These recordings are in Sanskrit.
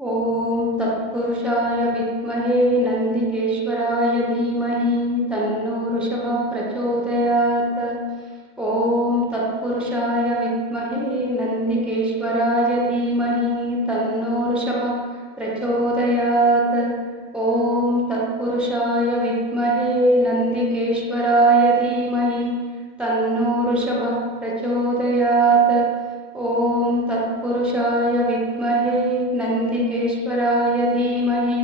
ॐ तत्पुरुषाय विद्महे नन्दिकेश्वराय धीमहि तन्नो वृषभः प्रचोदयात्। ॐ तत्पुरुषाय विद्महे नन्दिकेश्वराय धीमहि तन्नो वृषभः प्रचोदयात्। ॐ तत्पुरुषाय विद्महे नन्दिकेश्वराय धीमहि तन्नो वृषभः प्रचोदयात्। ॐ तत्पुरुषाय विद्महे नन्दिकेश्वराय धीमहि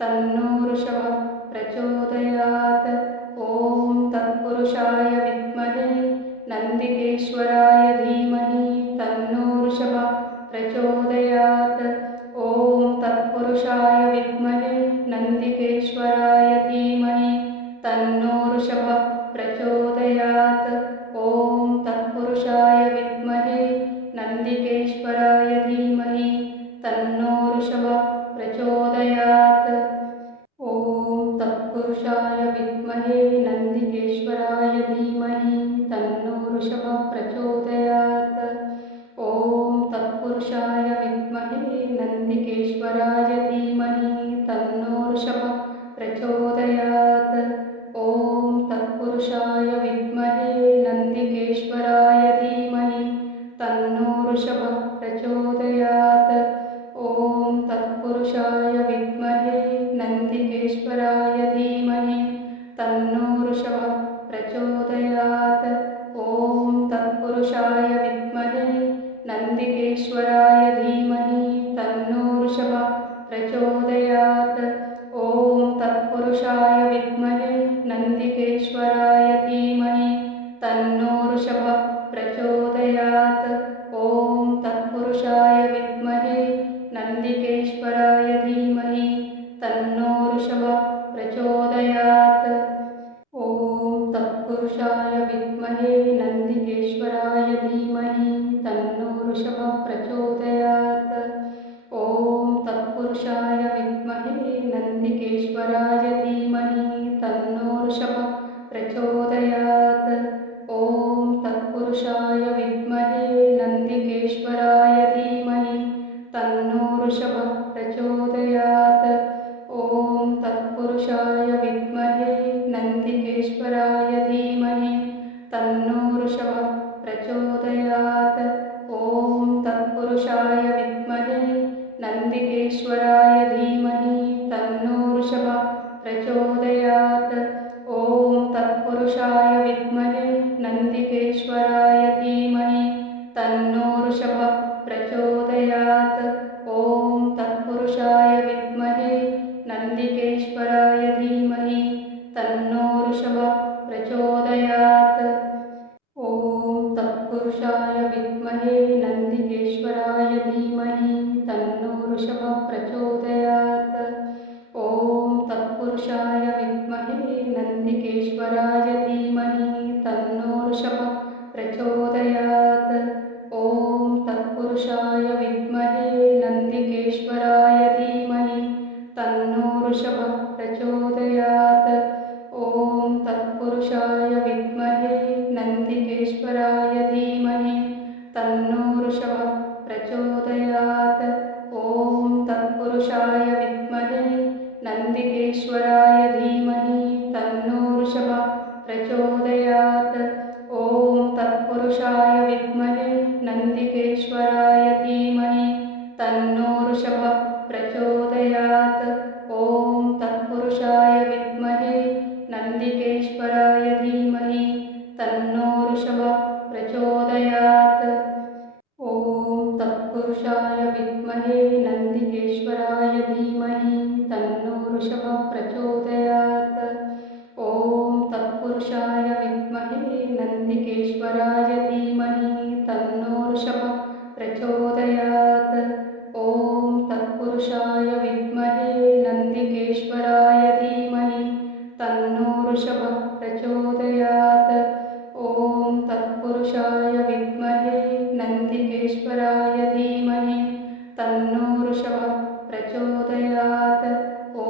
तन्नो वृषभः प्रचोदयात्। ॐ तत्पुरुषाय विद्महे नन्दिकेश्वराय धीमहि तन्नो वृषभः प्रचोदयात्। ॐ तत्पुरुषाय विद्महे नन्दिकेश्वराय धीमहि तन्नो वृषभः प्रचोदयात्। ॐ तत्पुरुषाय विद्महे नन्दिकेश्वराय धीमहि तन्नो वृषभः प्रचोदयात्। ॐ तत्पुरुषाय विद्महे नन्दिकेश्वराय धीमहि तन्नो वृषभः प्रचोदयात्। ॐ तत्पुरुषाय विद्महे नन्दिकेश्वराय धीमहि तन्नो वृषभः प्रचोदयात्। ॐ तत्पुरुषाय विद्महे नन्दिकेश्वराय धीमहि तन्नो वृषभः प्रचोदयात्। ॐ तत्पुरुषाय विद्महे नन्दिकेश्वराय धीमहि तन्नो वृषभः प्रचोदयात्। ॐ तत्पुरुषाय विद्महे नन्दिकेश्वराय धीमहि तन्नो वृषभः प्रचोदयात्। ॐ तत्पुरुषाय विद्महे नन्दिकेश्वराय धीमहि तन्नो वृषभः प्रचोदयात्। ॐ तत्पुरुषाय विद्महे नन्दिकेश्वराय धीमहि तन्नो वृषभः प्रचोदयात्। ॐ तत्पुरुषाय विद्महे नन्दिकेश्वराय धीमहि तन्नो वृषभः प्रचोदयात्। ॐ तत्पुरुषाय विद्महे नन्दिकेश्वराय धीमहि तन्नो वृषभः प्रचोदयात्। ॐ तत्पुरुषाय विद्महे नन्दिकेश्वराय धीमहि तन्नो वृषभः प्रचोदयात्। ॐ तत्पुरुषाय विद्महे नन्दिकेश्वराय धीमहि तन्नो वृषभः प्रचोदयात्। ॐ तत्पुरुषाय विद्महे नन्दिकेश्वराय धीमहि तन्नो वृषभः प्रचोदयात्। ॐ तत्पुरुषाय विद्महे नन्दिकेश्वराय धीमहि तन्नो वृषभः प्रचोदयात्। ॐ तत्पुरुषाय विद्महे नन्दिकेश्वराय धीमहि तन्नो वृषभः प्रचोदयात्। ॐ तत्पुरुषाय विद्महे नन्दिकेश्वराय धीमहि तन्नो वृषभः प्रचोदयात्। ॐ तत्पुरुषाय विद्महे नन्दिकेश्वराय धीमहि तन्नो वृषभः प्रचोदयात्। ॐ तत्पुरुषाय विद्महे नन्दिकेश्वराय धीमहि तन्नो वृषभः प्रचोदयात्। ॐ तत्पुरुषाय विद्महे नन्दिकेश्वराय धीमहि तन्नो वृषभः प्रचोदयात्। ॐ तत्पुरुषाय विद्महे नन्दिकेश्वराय धीमहि तन्नो वृषभः प्रचोदयात्। ॐ तत्पुरुषाय विद्महे नन्दिकेश्वराय धीमहि तन्नो वृषभः प्रचोदयात्। ॐ तत्पुरुषाय विद्महे नन्दिकेश्वराय धीमहि तन्नो वृषभः प्रचोदयात्। ॐ तत्पुरुषाय विद्महे नन्दिकेश्वराय धीमहि तन्नो वृषभः प्रचोदयात्। ॐ तत्पुरुषाय विद्महे नन्दिकेश्वराय धीमहि तन्नो वृषभः प्रचोदयात्। ॐ तत्पुरुषाय विद्महे नन्दिकेश्वराय धीमहि तन्नो वृषभः प्रचोदयात्। ॐ तत्पुरुषाय विद्महे नन्दिकेश्वराय धीमहि तन्नो वृषभः प्रचोदयात्। ॐ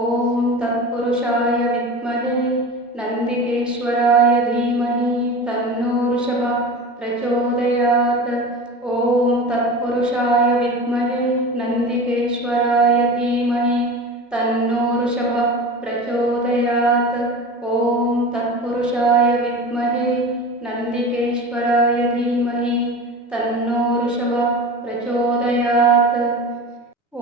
तत्पुरुषाय विद्महे नन्दिकेश्वराय धीमहि तन्नो वृषभः प्रचोदयात्। ॐ तत्पुरुषाय विद्महे नन्दिकेश्वराय तत्पुरुषाय धीमहि तन्नो वृषभः प्रचोदयात्। ॐ तत्पुरुषाय विद्महे नन्दिकेश्वराय धीमहि तन्नो वृषभः प्रचोदयात्।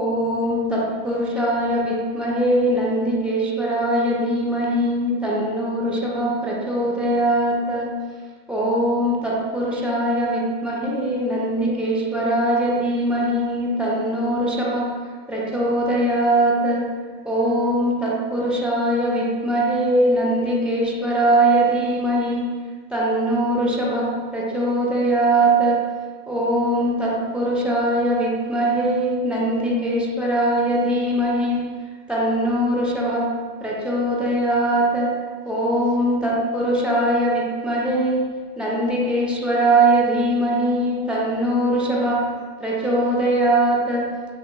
ॐ तत्पुरुषाय विद्महे नन्दिकेश्वराय धीमहि तन्नो वृषभः प्रचोदयात्। ॐ तत्पुरुषाय विद्महे नन्दिकेश्वराय धीमहि तन्नो वृषभः प्रचोदयात्। ॐ तत्पुरुषाय विद्महे नन्दिकेश्वराय धीमहि तन्नो वृषभः प्रचोदयात्। ॐ तत्पुरुषाय विद्महे नन्दिकेश्वराय धीमहि तन्नो वृषभः प्रचोदयात्। ॐ तत्पुरुषाय विद्महे नन्दिकेश्वराय धीमहि तन्नो वृषभः प्रचोदयात्।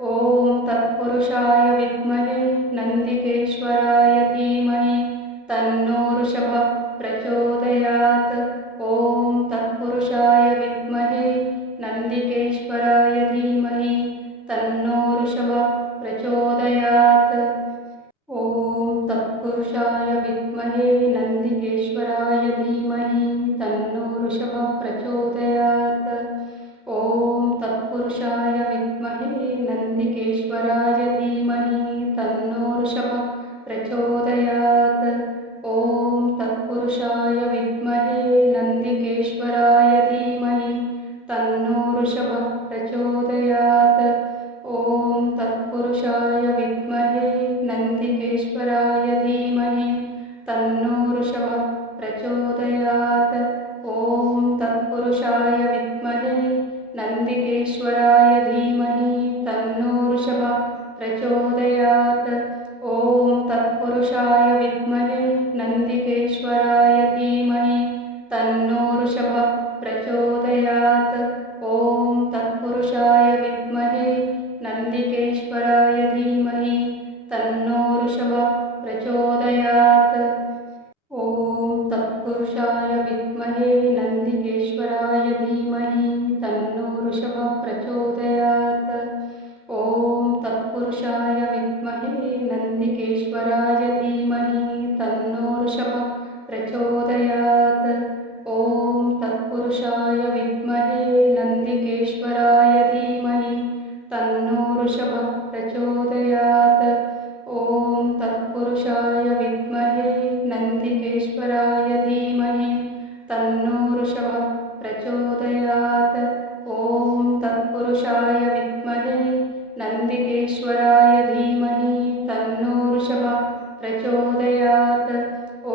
ॐ तत्पुरुषाय विद्महे नन्दिकेश्वराय धीमहि तन्नो वृषभः प्रचोदयात्। ॐ तत्पुरुषाय विद्महे नन्दिकेश्वराय धीमहि तन्नो वृषभः प्रचोदयात्। ॐ तत्पुरुषाय विद्महे नन्दिकेश्वराय धीमहि तन्नो वृषभः प्रचोदयात्। ॐ तत्पुरुषाय विद्महे नन्दिकेश्वराय धीमहि तन्नो वृषभः प्रचोदयात्। ॐ तत्पुरुषाय विद्महे नन्दिकेश्वराय धीमहि तन्नो वृषभः प्रचोदयात्। ॐ तत्पुरुषाय विद्महे नन्दिकेश्वराय धीमहि तन्नो वृषभः प्रचोदयात्। ॐ तत्पुरुषाय विद्महे नन्दिकेश्वराय धीमहि तन्नो वृषभः प्रचोदयात्। ॐ तत्पुरुषाय विद्महे नन्दिकेश्वराय धीमहि तन्नो वृषभः प्रचोदयात्। ॐ तत्पुरुषाय विद्महे नन्दिकेश्वराय धीमहि तन्नो वृषभः प्रचोदयात्। ॐ तत्पुरुषाय विद्महे नन्दिकेश्वराय धीमहि तन्नो वृषभः प्रचोदयात्। ॐ तत्पुरुषाय विद्महे नन्दिकेश्वराय धीमहि तन्नो वृषभः प्रचोदयात्। ॐ तत्पुरुषाय विद्महे नन्दिकेश्वराय धीमहि तन्नो वृषभः प्रचोदयात्। ॐ तत्पुरुषाय विद्महे नन्दिकेश्वराय धीमहि तन्नो वृषभः प्रचोदयात्। ॐ तत्पुरुषाय विद्महे नन्दिकेश्वराय धीमहि तन्नो वृषभः प्रचोदयात्।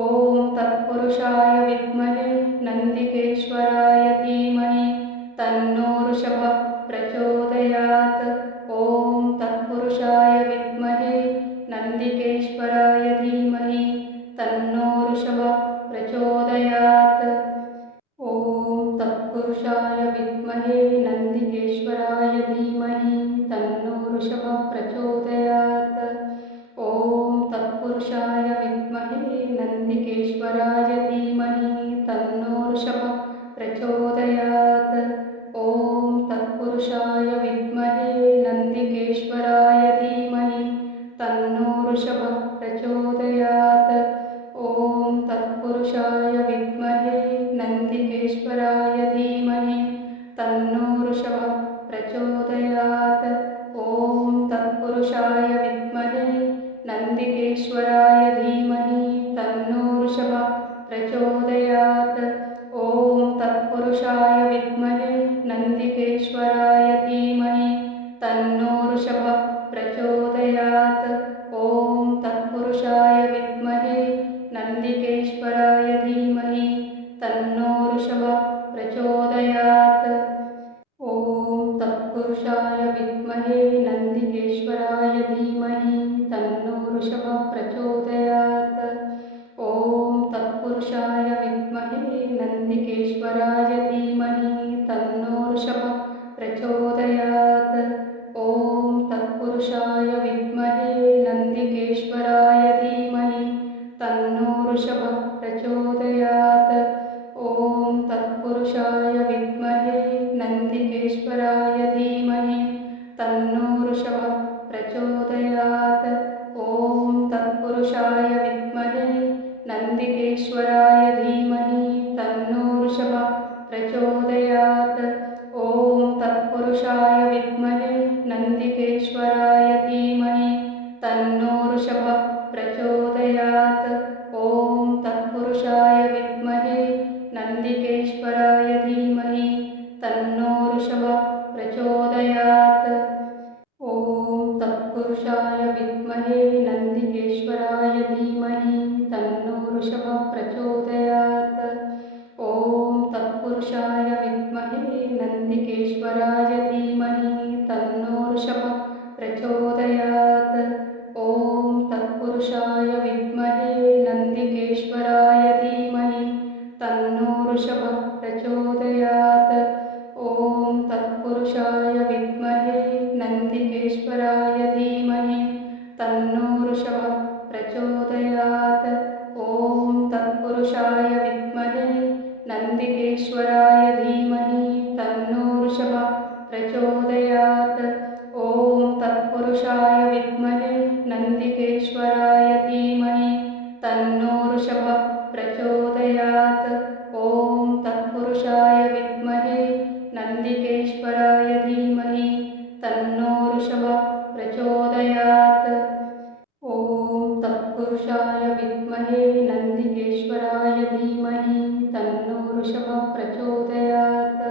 ॐ तत्पुरुषाय विद्महे नन्दिकेश्वराय धीमहि तन्नो वृषभः प्रचोदयात्। ॐ तत्पुरुषाय विद्महे नन्दिकेश्वराय धीमहि तन्नो वृषभः प्रचोदयात्। ॐ तत्पुरुषाय विद्महे नन्दिकेश्वराय धीमहि तन्नो वृषभः प्रचोदयात्। ॐ तत्पुरुषाय विद्महे नन्दिकेश्वराय धीमहि तन्नो वृषभः प्रचोदयात्। ॐ तत्पुरुषाय विद्महे नन्दिकेश्वराय धीमहि तन्नो वृषभः प्रचोदयात्। ॐ तत्पुरुषाय विद्महे नन्दिकेश्वराय धीमहि तन्नो वृषभः प्रचोदयात्। ॐ तत्पुरुषाय विद्महे नन्दिकेश्वराय धीमहि तन्नो वृषभः प्रचोदयात्। ॐ तत्पुरुषाय विद्महे नन्दिकेश्वराय धीमहि तन्नो वृषभः प्रचोदयात्। ॐ तत्पुरुषाय विद्महे नन्दिकेश्वराय धीमहि तन्नो वृषभः प्रचोदयात्। ॐ तत्पुरुषाय विद्महे नन्दिकेश्वराय धीमहि तन्नो वृषभः प्रचोदयात्। ॐ तत्पुरुषाय प्रचोदयात्। ॐ तत्पुरुषाय विद्महे नन्दिकेश्वराय धीमहि तन्नो वृषभः प्रचोदयात्। ॐ तत्पुरुषाय विद्महे नन्दिकेश्वराय धीमहि तन्नो वृषभः प्रचोदयात्। ॐ तत्पुरुषाय विद्महे नन्दिकेश्वराय धीमहि तन्नो वृषभः प्रचोदयात्। ॐ तत्पुरुषाय विद्महे नन्दिकेश्वराय धीमहि तन्नो वृषभः प्रचोदयात्। ॐ तत्पुरुषाय विद्महे नन्दिकेश्वराय धीमहि तन्नो वृषभः प्रचोदयात्। ॐ तत्पुरुषाय विद्महे नन्दिकेश्वराय धीमहि तन्नो वृषभः प्रचोदयात्। ॐ तत्पुरुषाय विद्महे नन्दिकेश्वराय धीमहि तन्नो वृषभः प्रचोदयात्। ॐ तत्पुरुषाय विद्महे नन्दिकेश्वराय धीमहि तन्नो वृषभः प्रचोदयात्। ॐ तत्पुरुषाय विद्महे नन्दिकेश्वराय धीमहि तन्नो वृषभः प्रचोदयात्। ॐ तत्पुरुषाय विद्महे नन्दिकेश्वराय धीमहि तन्नो वृषभः प्रचोदयात्। ॐ तत्पुरुषाय विद्महे नन्दिकेश्वराय धीमहि तन्नो वृषभः प्रचोदयात्।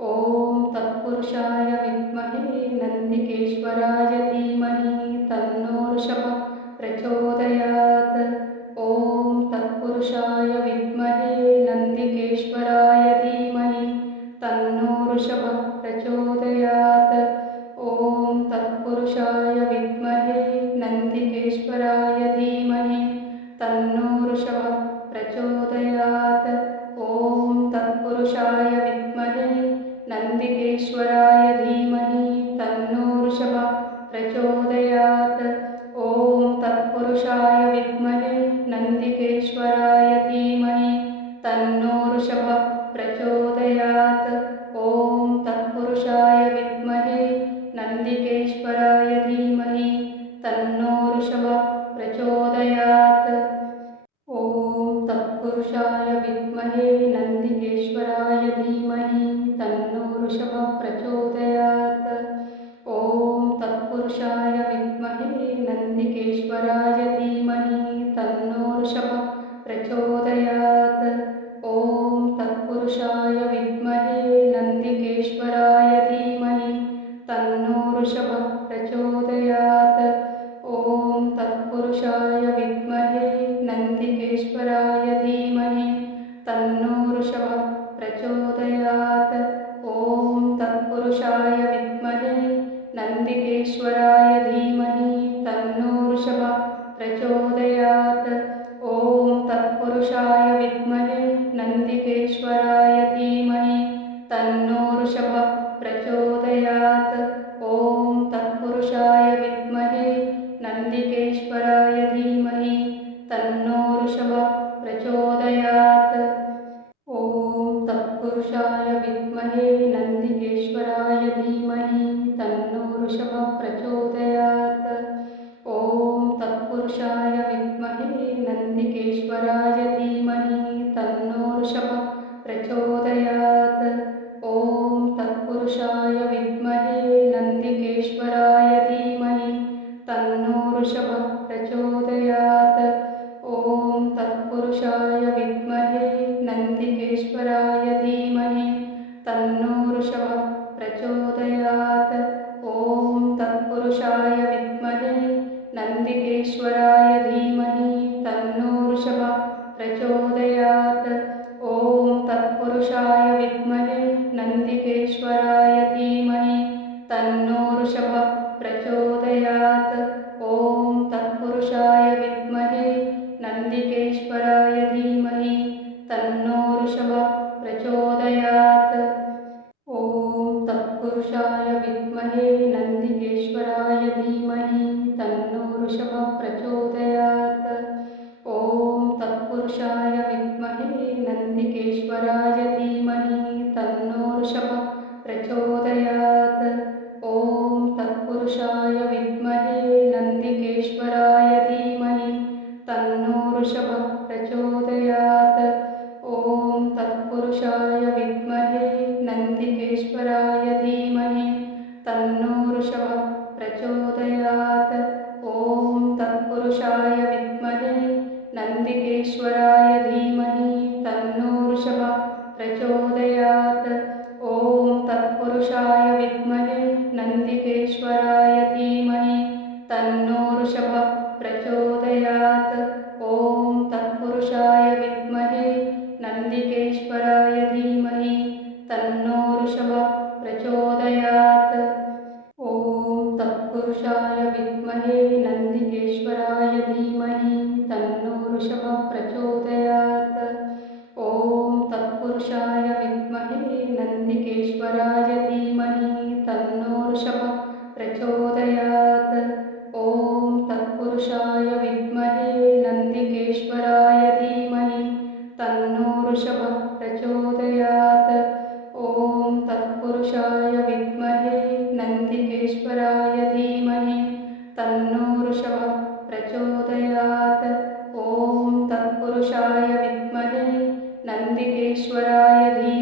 ॐ तत्पुरुषाय विद्महे नन्दिकेश्वराय धीमहि तन्नो वृषभः प्रचोदयात्। ॐ तत्पुरुषाय विद्महे नन्दिकेश्वराय धीमहि तन्नो वृषभः प्रचोदयात्। ॐ तत्पुरुषाय विद्महे नन्दिकेश्वराय धीमहि तन्नो वृषभः प्रचोदयात्। ॐ तत्पुरुषाय विद्महे नन्दिकेश्वराय धीमहि तन्नो वृषभः प्रचोदयात्। ॐ तत्पुरुषाय विद्महे नन्दिकेश्वराय धीमहि तन्नो वृषभः प्रचोदयात्। ॐ तत्पुरुषाय विद्महे नन्दिकेश्वराय धीमहि तन्नो वृषभः प्रचोदयात्। ॐ तत्पुरुषाय विद्महे नन्दिकेश्वराय धीमहि तन्नो वृषभः प्रचोदयात्। ॐ तत्पुरुषाय विद्महे नन्दिकेश्वराय धीमहि तन्नो वृषभः प्रचोदयात्। ॐ तत्पुरुषाय विद्महे नन्दिकेश्वराय धीमहि तन्नो वृषभः प्रचोदयात्। ॐ तत्पुरुषाय विद्महे नन्दिकेश्वराय धीमहि तन्नो वृषभः प्रचोदयात्। ॐ तत्पुरुषाय विद्महे नन्दिकेश्वराय धीमहि तन्नो वृषभः प्रचोदयात्। ॐ तत्पुरुषाय विद्महे नन्दिकेश्वराय धीमहि तन्नो वृषभः प्रचोदयात्। ॐ तत्पुरुषाय विद्महे नन्दिकेश्वराय धीमहि तन्नो वृषभः प्रचोदयात्। ॐ तत्पुरुषाय विद्महे नन्दिकेश्वराय धीमहि तन्नो वृषभः प्रचोदयात्। ॐ तत्पुरुषाय विद्महे नन्दिकेश्वराय धीमहि तन्नो वृषभः प्रचोदयात्। ॐ तत्पुरुषाय विद्महे नन्दिकेश्वराय धीमहि तन्नो वृषभः प्रचोदयात्। ॐ तत्पुरुषाय विद्महे नन्दिकेश्वराय धीमहि तन्नो वृषभः प्रचोदयात्। ॐ तत्पुरुषाय विद्महे नन्दिकेश्वराय धीमहि तन्नो वृषभः प्रचोदयात्। ॐ तत्पुरुषाय विद्महे नन्दिकेश्वराय धीमहि तन्नो वृषभः प्रचोदयात्। ॐ तत्पुरुषाय विद्महे नन्दिकेश्वराय धीमहि प्रचोदयात्। ॐ तत्पुरुषाय विद्महे नन्दिकेश्वराय धीमहि तन्नो वृषभः प्रचोदयात्। ॐ तत्पुरुषाय विद्महे नन्दिकेश्वराय धीमहि तन्नो वृषभः प्रचोदयात्। ॐ तत्पुरुषाय विद्महे नन्दिकेश्वराय धीमहि तन्नो वृषभः प्रचोदयात्। ॐ तत्पुरुषाय विद्महे नन्दिकेश्वराय धीमहि तन्नो वृषभः प्रचोदयात्। ॐ तत्पुरुषाय विद्महे नन्दिकेश्वराय धीमहि तन्नो वृषभः प्रचोदयात्। ॐ तत्पुरुषाय विद्महे नन्दिकेश्वराय धीमहि तन्नो वृषभः प्रचोदयात्। ॐ तत्पुरुषाय विद्महे नन्दिकेश्वराय धीमहि तन्नो वृषभः प्रचोदयात्। ॐ तत्पुरुषाय विद्महे नन्दिकेश्वराय धीमहि